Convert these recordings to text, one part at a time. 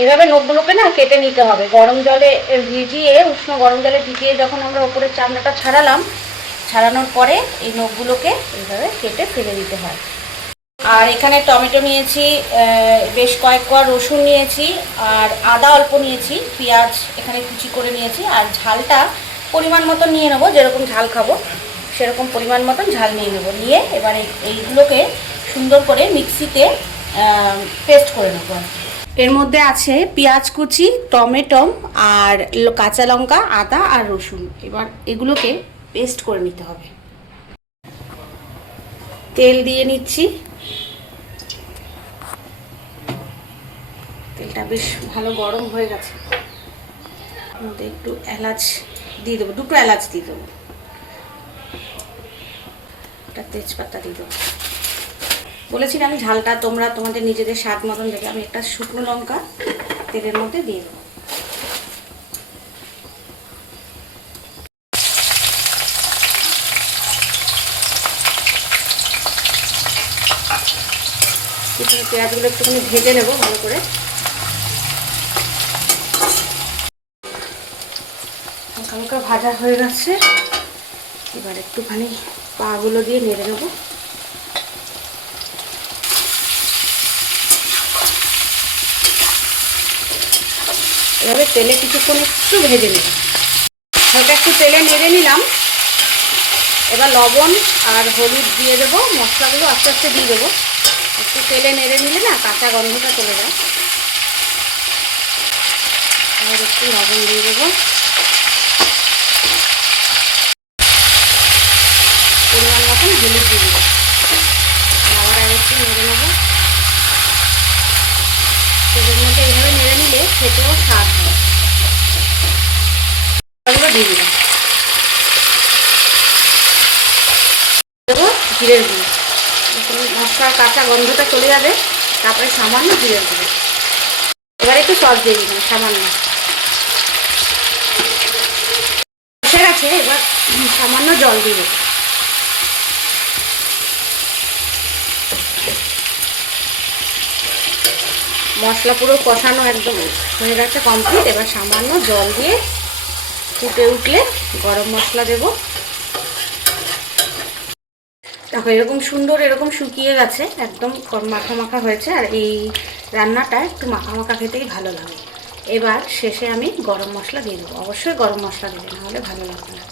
এভাবে নখগুলোকে না কেটে নিতে হবে গরম জলে ভিজিয়ে, উষ্ণ গরম জলে ভিজিয়ে যখন আমরা ওপরের চামড়াটা ছাড়ালাম, ছাড়ানোর পরে এই নখগুলোকে এইভাবে কেটে ফেলে দিতে হয়। আর এখানে টমেটো নিয়েছি, বেশ কয়েক কোয়া রসুন নিয়েছি, আর আদা অল্প নিয়েছি, পেঁয়াজ এখানে কুচি করে নিয়েছি, আর ঝালটা পরিমাণ মতন নিয়ে নেবো, যেরকম ঝাল খাবো সেরকম পরিমাণ মতন ঝাল নিয়ে নেবো। নিয়ে এবার এইগুলোকে সুন্দর করে মিক্সিতে পেস্ট করে নেবো। এর মধ্যে আছে পেঁয়াজ কুচি, টমেটো আর কাঁচা লঙ্কা, আদা আর রসুন। এবার এগুলোকে পেস্ট করে নিতে হবে। তেল দিয়ে নিচ্ছি, তেলটা বেশ ভালো গরম হয়ে গেছে। মধ্যে একটু এলাচ দিয়ে দেবো, 2টো এলাচ দিয়ে দেবো, একটা তেজপাতা দিয়ে দেবো। বলেছিলাম ঝালটা তোমরা তোমাদের নিজেদের স্বাদ মতন দেবে। আমি একটা শুকনো লঙ্কা তেলের মধ্যে দিয়ে দেবো। পেঁয়াজগুলো একটুখানি ভেজে নেবো ভালো করে। হালকা ভাজা হয়ে গেছে, এবার একটুখানি পাগুলো দিয়ে নেড়ে নেবো। এভাবে তেলে কিছুক্ষণ একটু ভেজে নেব। হালকা একটু তেলে নেড়ে নিলাম। এবার লবণ আর হলুদ দিয়ে দেবো, মশলাগুলো আস্তে আস্তে দিয়ে দেবো। একটু তেলে নেড়ে নিলে না কাঁচা গন্ধটা চলে যায়। এবার একটু লবণ দিয়ে দেবো, পরিমাণ মতন হলুদ দিয়ে দেবো, আবার একটু নেড়ে নেবো। তেলের মধ্যে এইভাবে নেড়ে নিলে খেতেও স্বাদ হয়। এগুলো দিয়ে দিলাম, দেবো জিরের গুঁড়ো। মশলার কাঁচা গন্ধটা চলে যাবে, তারপরে সামান্য জিরের গুঁড়ো। এবার একটু সস দিয়ে দিলাম সামান্য। বসে গেছে, এবার সামান্য জল দিয়ে দেবো। মশলা পুরো কষানো একদম হয়ে গেছে, কমপ্লিট। এবার সামান্য জল দিয়ে ফুটে উঠলে গরম মশলা দেবো। দেখো এরকম সুন্দর, এরকম শুকিয়ে গেছে, একদম মাখা মাখা হয়েছে। আর এই রান্নাটা একটু মাখা মাখা খেতেই ভালো লাগে। এবার শেষে আমি গরম মশলা দিয়ে দেবো। অবশ্যই গরম মশলা দেবে, নাহলে ভালো লাগবে না।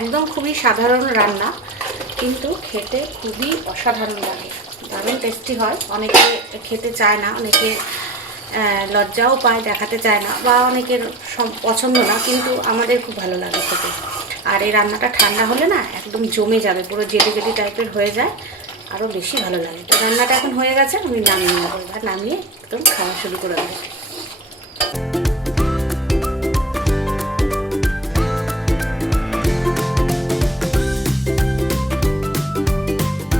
একদম খুবই সাধারণ রান্না, কিন্তু খেতে খুবই অসাধারণ লাগে, দারুণ টেস্টি হয়। অনেকে খেতে চায় না, অনেকে লজ্জাও পায়, দেখাতে চায় না, বা অনেকের পছন্দ না, কিন্তু আমাদের খুব ভালো লাগে খেতে। আর এই রান্নাটা ঠান্ডা হলে না একদম জমে যাবে, পুরো জেলি জেলি টাইপের হয়ে যায়, আরও বেশি ভালো লাগে। তো রান্নাটা এখন হয়ে গেছে, আমি নামিয়ে নেবো। এবার নামিয়ে একদম খাওয়া শুরু করে দেবো।